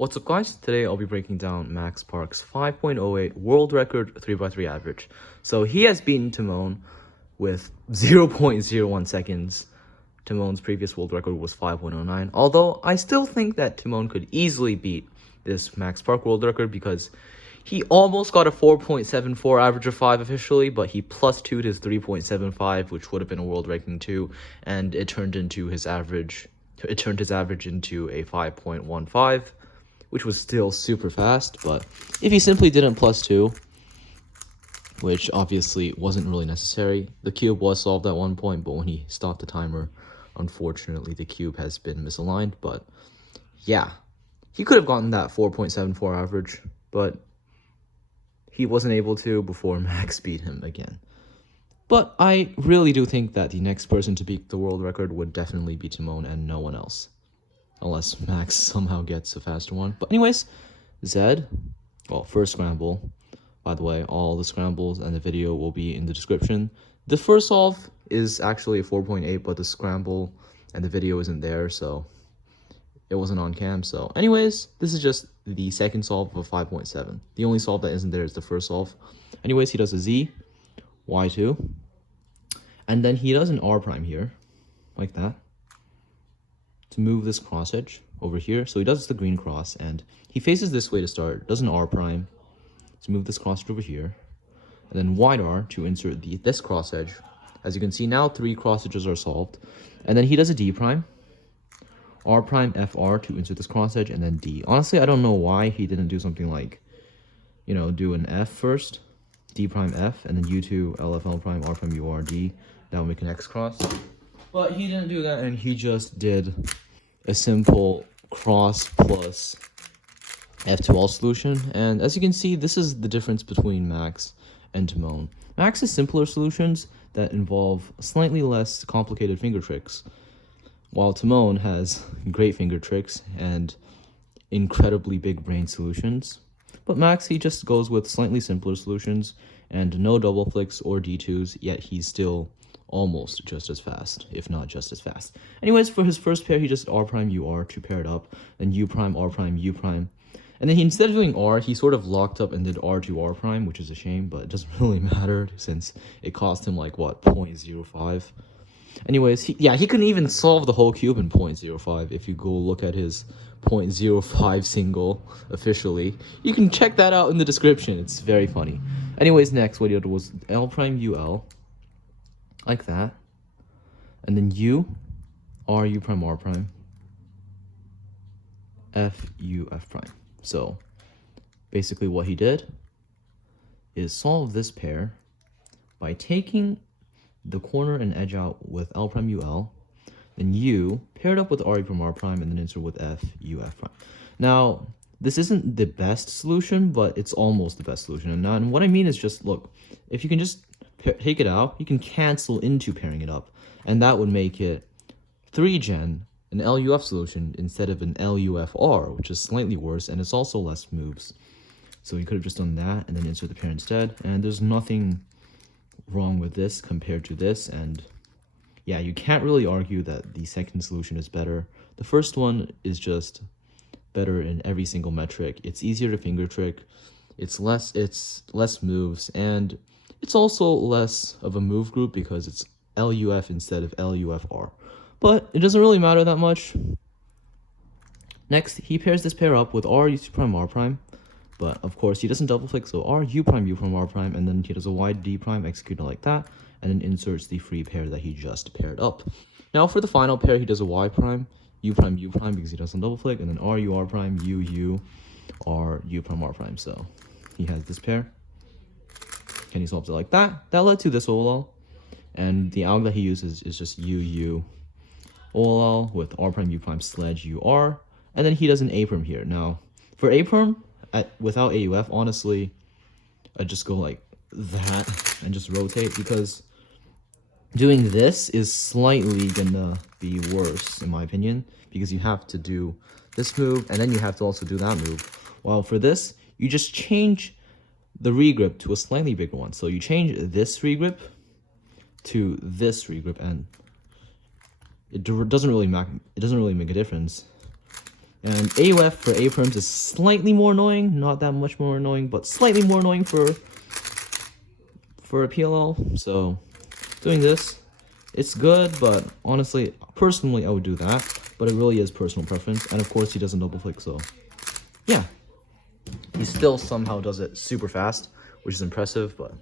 What's up guys, today I'll be breaking down Max Park's 5.08 world record 3x3 average. So he has beaten Timon with 0.01 seconds. Timon's previous world record was 5.09, although I still think that Timon could easily beat this Max Park world record because he almost got a 4.74 average of 5 officially, but he plus 2'd his 3.75, which would have been a world ranking 2, and it turned his average into a 5.15. Which was still super fast, but if he simply didn't plus 2, which obviously wasn't really necessary, the cube was solved at one point, but when he stopped the timer, unfortunately the cube has been misaligned. But yeah, he could have gotten that 4.74 average, but he wasn't able to before Max beat him again. But I really do think that the next person to beat the world record would definitely be Timon and no one else. Unless Max somehow gets a faster one. But anyways, Zed, well, first scramble. By the way, all the scrambles and the video will be in the description. The first solve is actually a 4.8, but the scramble and the video isn't there, so it wasn't on cam. So anyways, this is just the second solve of a 5.7. The only solve that isn't there is the first solve. Anyways, he does a Z, Y2, and then he does an R prime here, like that, to move this cross edge over here. So he does the green cross, and he faces this way to start, does an R prime to move this cross edge over here, and then wide R to insert this cross edge. As you can see now, 3 cross edges are solved. And then he does a D prime, R prime, FR to insert this cross edge, and then D. Honestly, I don't know why he didn't do something like, do an F first, D prime F, and then U2, LFL prime, R prime, UR, D. That would make an X cross. But he didn't do that, and he just did a simple cross plus F2L solution. And as you can see, this is the difference between Max and Timon. Max has simpler solutions that involve slightly less complicated finger tricks, while Timon has great finger tricks and incredibly big brain solutions. But Max, he just goes with slightly simpler solutions and no double flicks or D2s, yet he's still almost just as fast, if not just as fast. Anyways, for his first pair, he just R prime UR to pair it up, then U prime, R prime, U prime. And then instead of doing R, he sort of locked up and did R to R prime, which is a shame, but it doesn't really matter since it cost him like, what, 0.05. Anyways, he couldn't even solve the whole cube in 0.05 if you go look at his 0.05 single officially. You can check that out in the description. It's very funny. Anyways, next, what he did was L prime UL, like that, and then U, R, U prime, R prime, F, U, F prime. So basically what he did is solve this pair by taking the corner and edge out with L prime, UL, then U paired up with R, U prime, R prime, and then insert with F, U, F prime. Now, this isn't the best solution, but it's almost the best solution. And what I mean is just, look, if you can just take it out, you can cancel into pairing it up, and that would make it 3-gen, an LUF solution instead of an LUFR, which is slightly worse, and it's also less moves. So you could have just done that and then insert the pair instead, and there's nothing wrong with this compared to this. And yeah, you can't really argue that the second solution is better. The first one is just better in every single metric. It's easier to finger trick, it's less moves, and it's also less of a move group because it's LUF instead of LUFR. But it doesn't really matter that much. Next, he pairs this pair up with R, U prime, R prime. But of course, he doesn't double flick, so R, U prime, R prime, and then he does a wide D prime, executed like that, and then inserts the free pair that he just paired up. Now for the final pair, he does a Y prime, U prime, because he doesn't double flick, and then R, U, R prime, U, R, U prime, R prime. So he has this pair. And he solves it like that. That led to this OLL. And the alg that he uses is just U, OLL with R prime, U prime, sledge, UR. And then he does an A perm here. Now, for A perm, without AUF, honestly, I just go like that and just rotate, because doing this is slightly gonna be worse, in my opinion, because you have to do this move, and then you have to also do that move. While for this, you just change the regrip to a slightly bigger one. So you change this regrip to this regrip, and it doesn't really make a difference. And AUF for A prims is slightly more annoying, not that much more annoying, but slightly more annoying for a PLL. So doing this, it's good, but honestly, personally, I would do that. But it really is personal preference. And of course, he doesn't double flick, so yeah. He still somehow does it super fast, which is impressive, but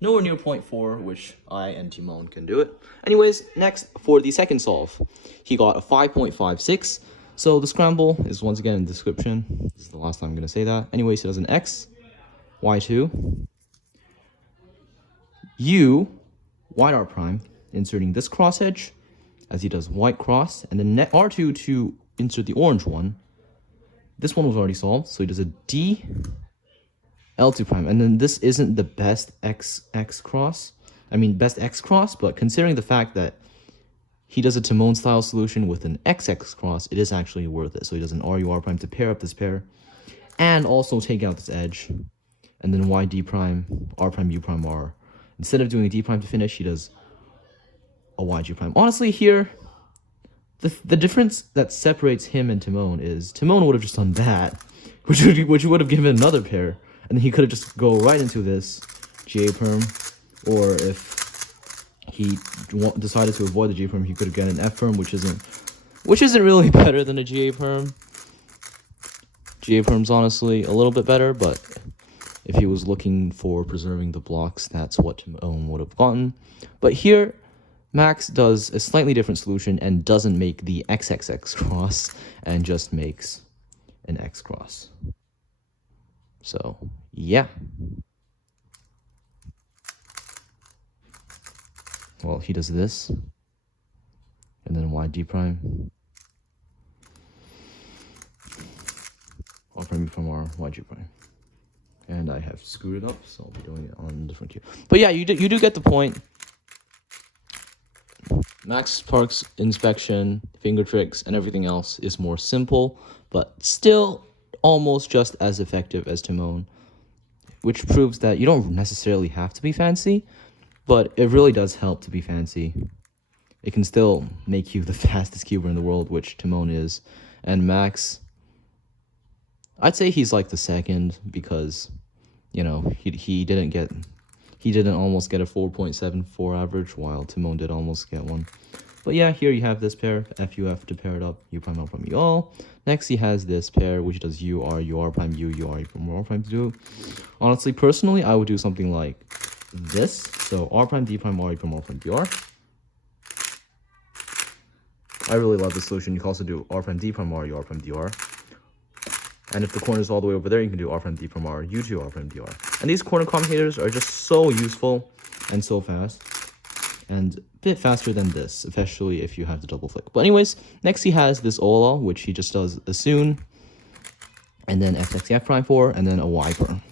nowhere near 0.4, which I and Timon can do it. Anyways, next, for the second solve, he got a 5.56. So the scramble is once again in the description. This is the last time I'm going to say that. Anyways, he does an X, Y2, U, white R prime, inserting this cross edge, as he does white cross, and then R2 to insert the orange one. This one was already solved, so he does a D, L2 prime, and then this isn't the best best X cross, but considering the fact that he does a Timon style solution with an XX cross, it is actually worth it. So he does an RU R prime to pair up this pair, and also take out this edge, and then Y D prime, R prime, U prime, R. Instead of doing a D prime to finish, he does a Y G prime. Honestly, here, the difference that separates him and Timon is Timon would have just done that, which would have given another pair, and then he could have just go right into this GA perm, or if he decided to avoid the G perm, he could have gotten an F perm, which isn't really better than a GA perm. GA perm's honestly a little bit better, but if he was looking for preserving the blocks, that's what Timon would have gotten. But here, Max does a slightly different solution and doesn't make the XXX cross and just makes an X cross. So, yeah. Well, he does this, and then YD prime, R prime, U prime, R, YG prime. And I have screwed it up, so I'll be doing it on a different cue. But yeah, you do get the point. Max Park's inspection, finger tricks, and everything else is more simple, but still almost just as effective as Timon, which proves that you don't necessarily have to be fancy, but it really does help to be fancy. It can still make you the fastest cuber in the world, which Timon is, and Max, I'd say he's like the second, because, you know, he didn't almost get a 4.74 average, while Timon did almost get one. But yeah, here you have this pair, FUF to pair it up, U prime, L prime, U all. Next, he has this pair, which does U R prime, U R, U prime, R prime to do. Honestly, personally, I would do something like this. So R prime, D prime, R, U prime, R prime, D R. I really love this solution. You can also do R prime, D prime, R, U R prime, D R. And if the corner is all the way over there, you can do R prime, D prime, R, U2, R prime, D R. And these corner commutators are just so useful and so fast. And a bit faster than this, especially if you have the double flick. But anyways, next he has this OLL, which he just does a soon, and then FXF prime 4, and then a Y perm.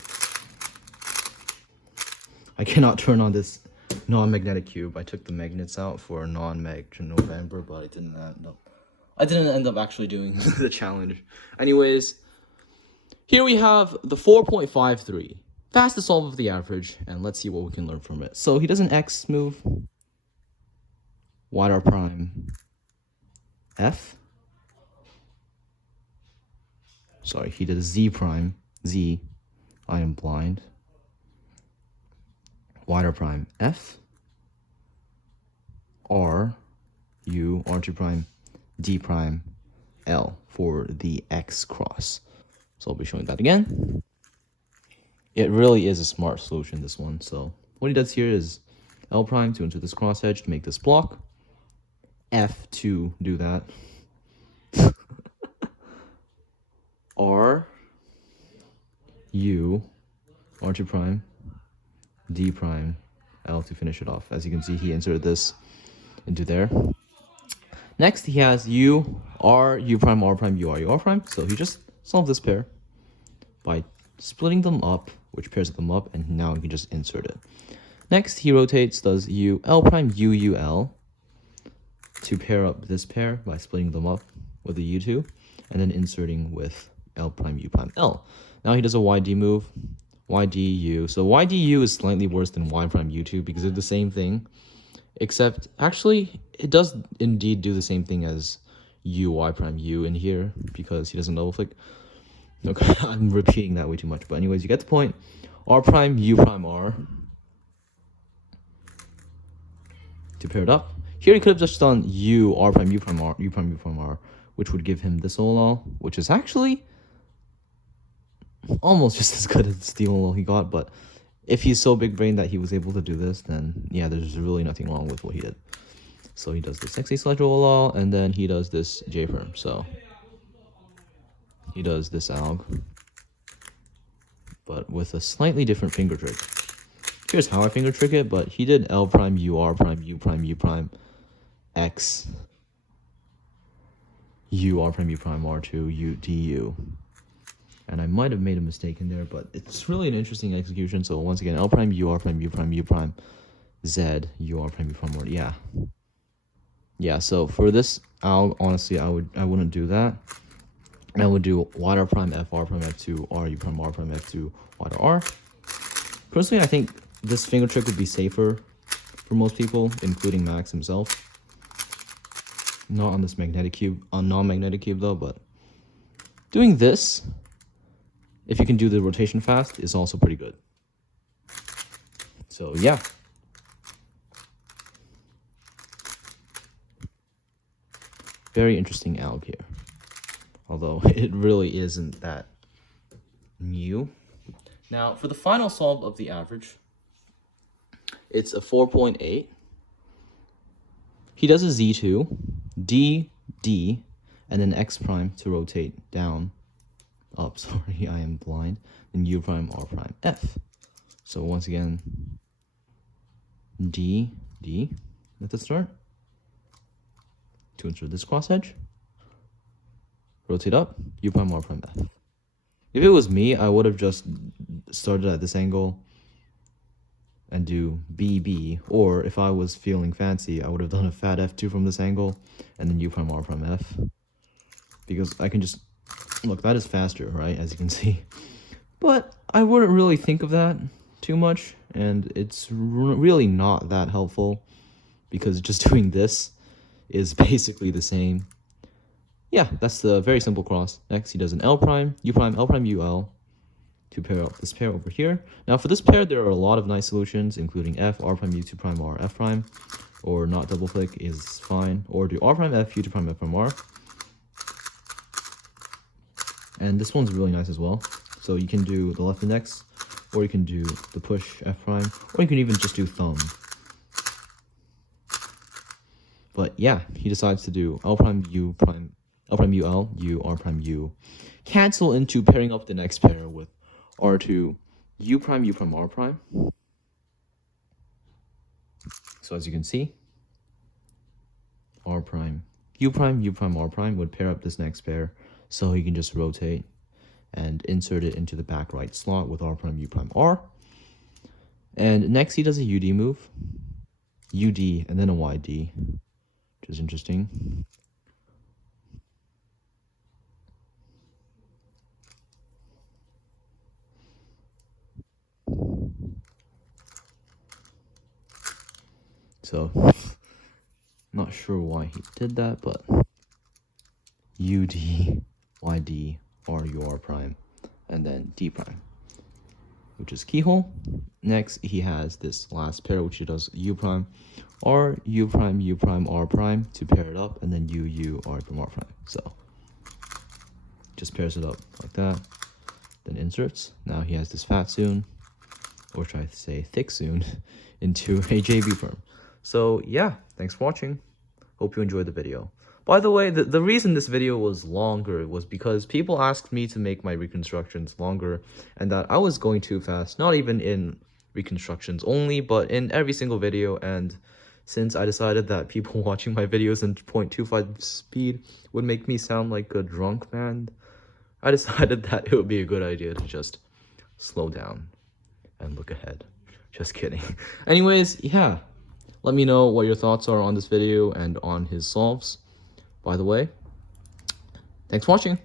I cannot turn on this non-magnetic cube. I took the magnets out for non-mag to November, but I didn't end up actually doing the challenge. Anyways, here we have the 4.53, fastest solve of the average, and let's see what we can learn from it. So he does an X move, white R prime, F. Sorry, he did a Z prime, Z, I am blind. White R prime, F, R, U, R2 prime, D prime, L for the X cross. So I'll be showing that again. It really is a smart solution, this one. So what he does here is L prime to enter this cross edge to make this block, F to do that, R, U, R2 prime, D prime, L to finish it off. As you can see, he inserted this into there. Next, he has U, R, U prime, R prime, U, R, U, R prime. So he just solved this pair by splitting them up, which pairs them up, and now he can just insert it. Next, he rotates, does U, L prime, U, U, L to pair up this pair by splitting them up with a U2, and then inserting with L prime, U prime, L. Now he does a YD move, YDU. So YDU is slightly worse than Y prime U2 because they're the same thing, except actually it does indeed do the same thing as U, Y prime U in here because he doesn't double click. Okay, I'm repeating that way too much. But anyways, you get the point. R prime, U prime, R. To pair it up. Here he could have just done U, R prime, U prime, R, U prime, U prime, R, which would give him this OLL, which is actually almost just as good as the OLL he got. But if he's so big-brained that he was able to do this, then yeah, there's really nothing wrong with what he did. So he does the sexy select OLL, and then he does this J perm. So he does this alg, but with a slightly different finger trick. Here's how I finger trick it, but he did L prime, U, R prime, U prime, U prime, X, U, R prime, U prime, R2, U, D, U. And I might have made a mistake in there, but it's really an interesting execution. So once again, L prime, U, R prime, U prime, U prime, Z, U, R prime, U prime, R. Yeah. Yeah, so for this alg, honestly, I wouldn't do that. I would do Y R prime, F, R prime, F2, R, U prime, R prime, F2, Y to R. Personally, I think this finger trick would be safer for most people, including Max himself. Not on this magnetic cube, on non-magnetic cube though, but doing this, if you can do the rotation fast, is also pretty good. So yeah. Very interesting alg here. Although it really isn't that new. Now, for the final solve of the average, it's a 4.8. He does a Z2, D, D, and then X prime to rotate down, up, sorry, I am blind, and U prime, R prime, F. So once again, D, D at the start, to insert this cross edge, rotate up, U prime, R prime, F. If it was me, I would have just started at this angle and do B, B, or if I was feeling fancy, I would have done a fat F2 from this angle, and then U prime, R prime, F. Because I can just, look, that is faster, right, as you can see. But I wouldn't really think of that too much, and it's really not that helpful, because just doing this is basically the same. Yeah, that's the very simple cross. Next, he does an L prime, U prime, L prime, U, L, to pair up this pair over here. Now, for this pair, there are a lot of nice solutions, including F, R prime, U, 2 prime, R, F prime, or not double click is fine, or do R prime, F, U, 2 prime, F prime, R. And this one's really nice as well. So you can do the left index, or you can do the push F prime, or you can even just do thumb. But yeah, he decides to do L prime, U prime, L prime, U, L, U, R prime, U. Cancel into pairing up the next pair with R2, U prime, U prime, R prime. So as you can see, R prime, U prime, U prime, R prime would pair up this next pair. So he can just rotate and insert it into the back right slot with R prime, U prime, R. And next he does a UD move, UD, and then a YD, which is interesting. So, not sure why he did that, but UD, YD, R, U, R prime, and then D prime, which is keyhole. Next, he has this last pair, which he does U prime, R, U prime, U prime, R prime to pair it up, and then U, U, R prime, R prime. So, just pairs it up like that, then inserts. Now he has this fat soon, or should I say thick soon, into a JB firm. So yeah, thanks for watching. Hope you enjoyed the video. By the way, the reason this video was longer was because people asked me to make my reconstructions longer, and that I was going too fast, not even in reconstructions only, but in every single video. And since I decided that people watching my videos in 0.25 speed would make me sound like a drunk man, I decided that it would be a good idea to just slow down and look ahead. Just kidding. Anyways, yeah. Let me know what your thoughts are on this video and on his solves. By the way, thanks for watching.